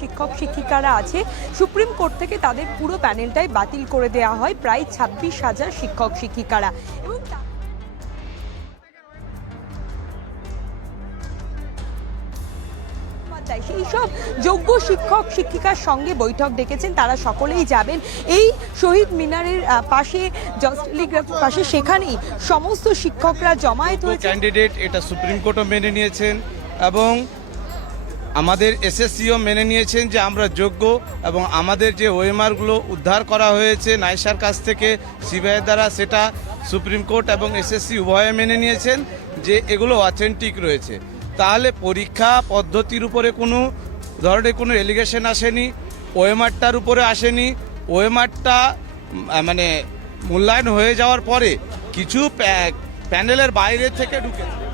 শিক্ষক শিক্ষিকারা আছে, সুপ্রিম কোর্ট থেকে তাদের পুরো প্যানেলটাই বাতিল করে দেওয়া হয়, প্রায় 26,000 শিক্ষক শিক্ষিকারা। এবং সেই সব যোগ্য শিক্ষক শিক্ষিকার সঙ্গে বৈঠক ডেকেছেন, তারা সকলেই যাবেন এই শহীদ মিনারের পাশে, টেলিগ্রাফের পাশে, সেখানেই সমস্ত শিক্ষকরা জমায়েত হয়েছে। ক্যান্ডিডেট এটা সুপ্রিম কোর্টও মেনে নিয়েছেন এবং আমাদের এসএসসিও মেনে নিয়েছেন যে আমরা যোগ্য, এবং আমাদের যে ওএমআরগুলো উদ্ধার করা হয়েছে নাইসার কাছ থেকে সিবিআই দ্বারা, সেটা সুপ্রিম কোর্ট এবং এসএসসি উভয়ে মেনে নিয়েছেন যে এগুলো অথেন্টিক রয়েছে। তাহলে পরীক্ষা পদ্ধতির উপরে কোনো ধরনের কোনো এলিগেশন আসেনি, ওএমআরটার উপরে আসেনি। ওএমআরটা মানে মূল্যায়ন হয়ে যাওয়ার পরে কিছু প্যানেলের বাইরে থেকে ঢুকেছে।